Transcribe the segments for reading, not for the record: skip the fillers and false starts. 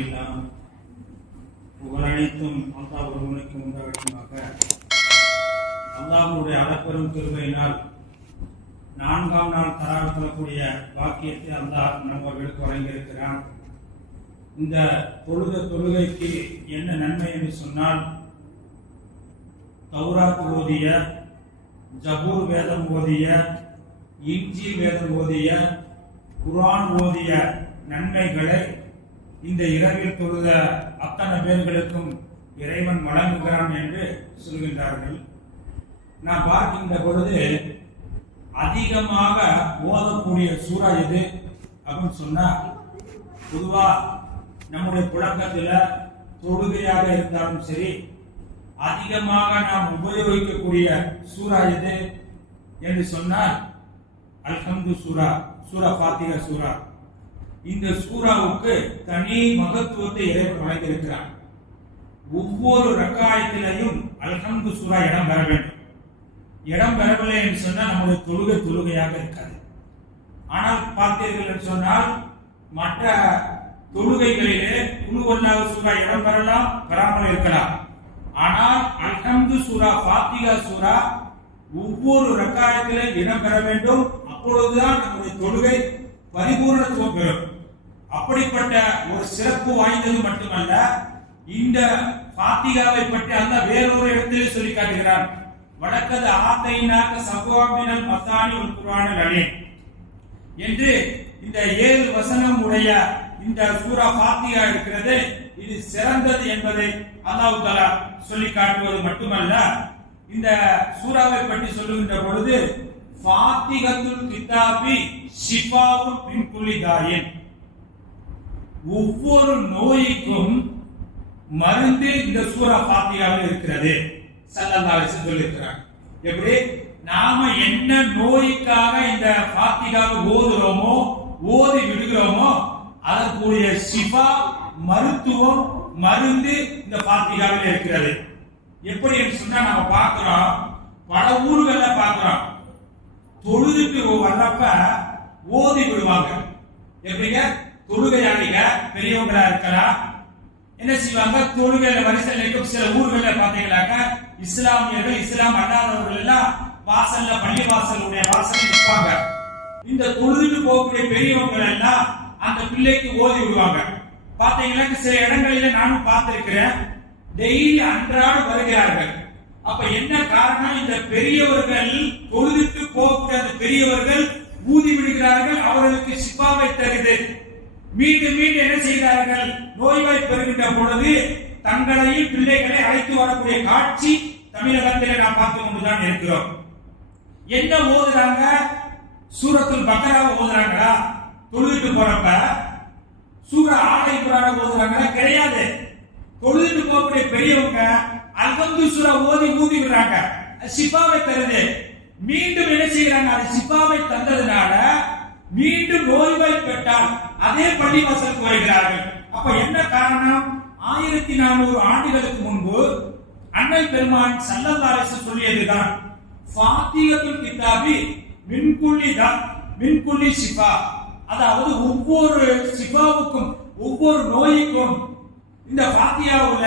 அல்ஹம்துலில்லாஹ். புகழனைத்தும் அல்லாஹ் ஒருவனுக்கு உண்டாகட்டுமாக. அல்லாஹ்வுடைய அளப்பெரும் கிருபையினால் 4ஆம் நாள் தராவித் தொழக்கூடிய பாக்கியத்தை அல்லாஹ் நம்மவர்களுக்கு வழங்கியிருக்கிறான். இந்த தொழுகைக்கு என்ன நன்மை என்று சொன்னால், தௌராத் ஓதிய, ஜபூர் வேதம் ஓதிய, இன்ஜீல் வேதம் ஓதிய, குர்ஆன் ஓதிய நன்மைகளை இந்த இரவில் தொழுத அத்தனை பேர்களுக்கும் இறைவன் வழங்குகிறான் என்று சொல்கின்றார்கள். நான் பார்க்கின்ற பொழுது அதிகமாக ஓதக்கூடிய சூறா எது அப்படின்னு சொன்னா, பொதுவா நம்முடைய புழக்கத்தில் தொழுகையாக இருந்தாலும் சரி, அதிகமாக நாம் உபயோகிக்கக்கூடிய சூறா எது என்று சொன்னால் அல்ஹம்து சூரா, சூரா ஃபாத்திஹா சூரா. இந்த சூராவுக்கு தனி மகத்துவத்தை இறைவன் வழங்கியிருக்கிறார். ஒவ்வொரு ரக்காயத்திலையும் அல்ஹம்து சூரா இடம் பெற வேண்டும். இடம் பெறவில்லை என்று சொன்னால் நம்முடைய தொழுகையாக இருக்காது. ஆனால் பார்த்தீர்கள் என்று சொன்னால், மற்ற தொழுகைகளிலே குழுவல்லாத சூரா இடம் பெறலாம், பெறாமல் இருக்கலாம். ஆனால் அல்ஹம்து சூரா, ஃபாத்திஹா சூரா ஒவ்வொரு ரக்காயத்திலே இடம் பெற வேண்டும். அப்பொழுதுதான் நம்முடைய தொழுகை பரிபூர்ணத்துவம் பெறும். அப்படிப்பட்ட ஒரு சிறப்பு வாய்ந்தது மட்டுமல்ல, இந்த ஃபாத்திஹாவை பற்றி அல்லாஹ் வேறொரு இடத்திலே சொல்லி காட்டுகிறார். வலக்கத் ஆதைனாக சஃப்வாமினல் மசானி வல் குர்ஆனில் அலீம் என்று இந்த 7 வசனம் உடைய இந்த சூரா ஃபாத்திஹா இருக்கிறது. இது சிறந்தது என்பதை அல்லாஹ் தஆலா சொல்லி காட்டுவது மட்டுமல்ல, இந்த சூராவை பற்றி சொல்லுகின்ற பொழுது ஃபாத்திஹத்துல் கிதாபி ஷிஃபாவுன் மின் குல்லி தாயின், ஒவ்வொரு நோய்க்கும் மருந்து இந்த சூரா ஃபாத்திஹாவில் இருக்கிறது. ஸல்லல்லாஹு அலைஹி வஸல்லம் சொல்லியிருக்கிறார். எப்படி நாம என்ன நோய்க்காக இந்த ஃபாத்திஹாவை ஓதுறோமோ, ஓதி விடுகிறோமோ, அதற்குரிய ஷிஃபா, மருத்துவம், மருந்து இந்த ஃபாத்திஹாவில் இருக்கிறது. எப்படி என்று சொன்னா, நம்ம பார்க்கிறோம், பல ஊர்கள்ல பார்க்கிறோம், தொழுதுட்டு வர்றப்ப ஓதி விடுவாங்க. எப்படிங்க, தொழுகையாளிக பெரியவங்களா இருக்கலாம், என்ன செய்வாங்க, தொழுகையில வரிசையில் இருக்கும் சில ஊர்கள்ல பாத்தீங்கன்னாக்க இஸ்லாமியர்கள், இஸ்லாம் அல்லாதவர்கள் எல்லாம் வாசல்ல, பள்ளி வாசலுடைய வாசல்ல நிற்பாங்க. இந்த தொழுதுட்டு போகக்கூடிய பெரியவங்க எல்லாம் அந்த பிள்ளைக்கு ஓதி விடுவாங்க. பாத்தீங்கன்னா சில இடங்களில நானும் பார்த்திருக்கிறேன், டெய்லி அன்றாடம் வருகிறார்கள். அப்ப என்ன காரணம், இந்த பெரியவர்கள் தொழுதுட்டு போகக்கூடிய அந்த பெரியவர்கள் ஊதி விடுகிறார்கள், அவர்களுக்கு ஷிஃபாவை தருது. மீண்டும் மீண்டும் என்ன செய்கிறார்கள், நோய்வாய் பெறுகின்ற பொழுது தங்களையும் பிள்ளைகளை அழைத்து வரக்கூடிய காட்சி தமிழகத்திலே நாம் பார்த்து கொண்டுதான் இருக்கிறோம். என்ன ஓதுறாங்க, சூரத்துல் பக்கராவை ஓதுறாங்களா தொழுதுட்டு போறப்ப? சூரா ஆலை குர்ஆனை ஓதுறாங்களா? கிடையாது. தொழுதுட்டு போகக்கூடிய பெரியவங்க அல்ஹம்து சூரா ஓதி ஊதி விடுறாங்க, ஷிஃபாவை தருது. மீண்டும் என்ன செய்யறாங்க, அது ஷிஃபாவை தந்ததுனால மீண்டும் நோய்வாய் பெற்றால் அதே பள்ளிவாசலுக்கு வருகிறார்கள். அப்ப என்ன காரணம், 1400 ஆண்டுகளுக்கு முன்பு அண்ணல் பெருமான் ஸல்லல்லாஹு அலைஹி வஸல்லம் சொல்லியதுதான், ஃபாத்திஹத்துல் கிதாபி மின் குல்லி ஷிஃபா. அதாவது ஒவ்வொரு ஷிஃபாவுக்கும், ஒவ்வொரு நோய்க்கும் இந்த ஃபாத்திஹாவுல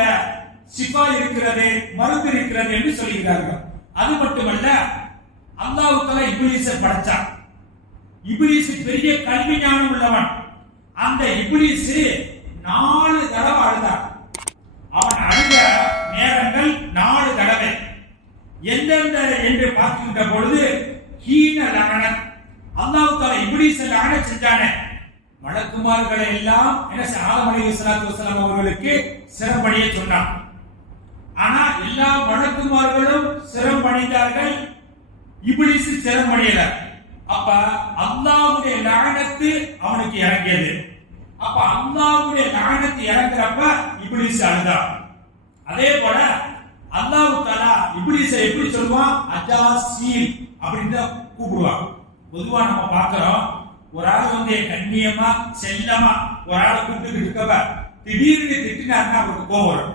ஷிஃபா இருக்கிறது, மருந்து இருக்கிறது என்று சொல்கிறார்கள். அது மட்டுமல்ல, அல்லாஹ் தஆலா இப்லீஸை படைச்சான். இப்லீஸ் பெரிய கல்வி ஞானம் உள்ளவன். அந்த இப்லீஸ் 4 தடவை அழுதான். அவன் அழுத நேரங்கள் 4 தடவை. எந்தெந்த என்று பார்க்கின்ற பொழுது ஹீன லஅனத், அல்லாஹ் தஆலா இப்லீஸை லஅனத் செஞ்சானே, மலக்குமார்களை எல்லாம் என்ன ஆதம் அலைஹிஸ்ஸலாத்து வஸலாம் அவர்களுக்கு சிரமப்படிய சொன்னான். ஆனா எல்லா மலக்குமார்களும் சிரமப்படித்தார்கள், இப்லீஸ் சிரமப்படியல. அப்ப அல்லாஹ்வுடைய லஅனத்து அவனுக்கு இறங்கியது. அப்ப அல்லாஹ்வுடைய லஅனத்து இறங்குறப்ப இப்லீஸ் அழுதான். அதே போல அல்லாஹ் தஆலா இப்லீஸை எப்படி சொல்வான், அஜாசீல் அப்படின்னு கூப்பிடுவான். பொதுவா நம்ம பார்க்கிறோம், ஒரு ஆள் கண்ணியமா செல்லமா ஒரு ஆளை கூப்பிட்டு இருக்கப்ப திடீர்னு திட்டினாருன்னா அவருக்கு கோவம் வரும்.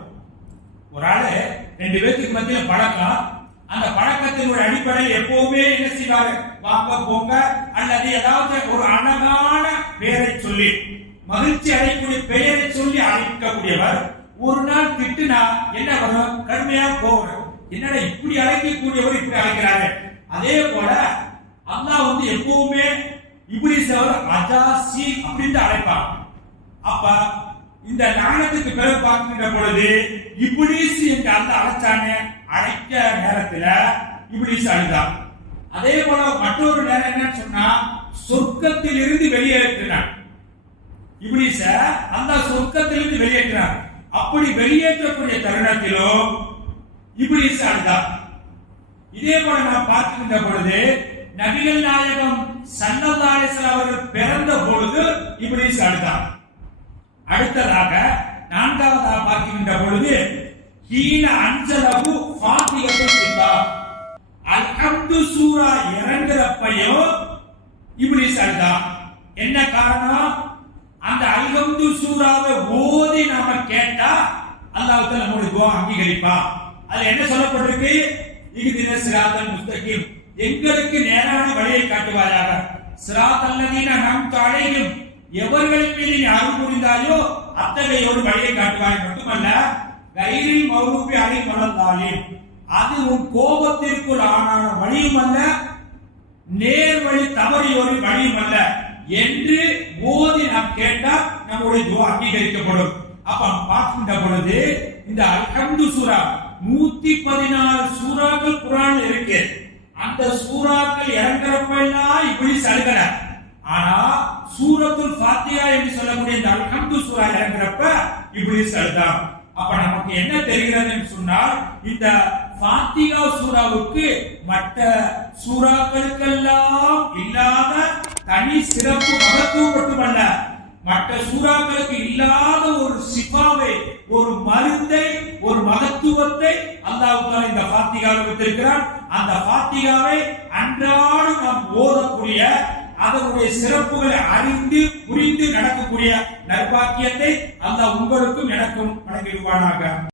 ஒரு ஆளு 2 பேருக்கு மத்தியில பழக்கம், அந்த பழக்கத்தினுடைய அடிப்படையில் எப்பவுமே என்ன செய்வாரு, வாங்க போங்க அல்லது ஏதாவது ஒரு அழகான பெயரை சொல்லி மகிழ்ச்சி அடையக்கூடிய பெயரை சொல்லி அழைப்பார். இருக்கக்கூடியவர் ஒரு நாள் திட்டுனா என்ன வரும்? கடுமையா கோவம். என்னடா இப்படி அழைக்கக்கூடியவர் இப்படி அழைக்கிறாரு. அதே போல அல்லாஹ் வந்து எப்பவுமே இப்லீஸ் அஜாசி அப்படின்னு அழைப்பான். அப்ப இந்த நாணத்துக்கு பிறகு பார்க்கின்ற பொழுது இப்லீஸ் என்று அல்லாஹ் அழைச்சானே, அழைக்க நேரத்துல இப்லீஸ் அழுதான். அதே போல மற்றொரு நேரம் என்னன்னு சொன்னா சொர்க்கத்தில் இருந்து வெளியேற்றினான். இப்லீஸ அல்லாஹ் சொர்க்கத்திலிருந்து வெளியேற்றினான். அப்படி வெளியேற்றக்கூடிய தருணத்திலும் இப்லீஸ் அழுதான். இதே போல நாம் பார்க்கின்ற பொழுது நபிகள் நாயகம் ஸல்லல்லாஹு அலைஹி வஸல்லம் அவர்கள் பிறந்த பொழுது இப்லீஸ் அழுதான். அடுத்ததாக நான்காவதாக பார்க்கின்ற பொழுது ஹீன அன்ஸலஹு ஃபாத்திஹத்துல் கிதாப், அல்ஹம்து சூரா இறங்குறப்பையோ இப்லீஸ் அழுதான். என்ன காரணம்? அந்த அல்ஹம்து சூராவை ஓதி நாம கேட்டா அல்லாஹ் தஆலா நம்முடைய துஆ அங்கீகரிப்பான். அது என்ன சொல்லப்பட்டிருக்கு? இஹ்தின ஸிராத்தல் முஸ்தகீம், எங்களுக்கு நேரான வழியை காட்டுவாயாக. ஸிராத்தல் லதீன அன்அம்த அலைஹிம், எவர்கள் மீது நீ அருள் புரிந்தாயோ அத்தகைய ஒரு வழியை காட்டுவாய். மட்டுமல்ல கைரில் மௌலூபி அலைஹிம் வலல்லாலின், அது உன் கோபத்திற்குள் ஆனான வழியும் அல்ல, நேர் வழி தவறியோரு வழியும் அல்ல என்று ஓதி நாம் கேட்டால் நம்முடைய துஆ அங்கீகரிக்கப்படும். அப்ப பார்க்கின்ற பொழுது இந்த அல்ஹம்து சூரா 114 சூறாக்கள் குர்ஆன்ல இருக்கு. அந்த சூறாக்கள் இறங்குறப்பெல்லாம் இப்லீஸ் அழுகல. ஆனா சூரத்துல் ஃபாத்திஹா என்று சொல்லக்கூடிய இந்த அல்ஹம்து சூரா இறங்குறப்ப இப்லீஸ் அழுதான். அப்ப நமக்கு என்ன தெரிகிறது என்று சொன்னால் இந்த ஃபாத்திஹா சூராவுக்கு மற்ற சூறாக்களுக்கெல்லாம் இல்லாத தனி சிறப்பு மகத்துவம் மட்டுமல்ல, மற்ற சூறாக்களுக்கு இல்லாத ஒரு சிஃபாவை, ஒரு மருந்தை, ஒரு மகத்துவத்தை அல்லாஹ் தஆலா இந்த ஃபாத்திஹாவில் வைத்திருக்கிறார். அந்த ஃபாத்திஹாவை அன்றாடம் நாம் ஓதக்கூடிய, அதனுடைய சிறப்புகளை அறிந்து புரிந்து நடக்கக்கூடிய நற்பாக்கியத்தை அல்லாஹ் உங்களுக்கும் எனக்கும் வழங்கிடுவானாக.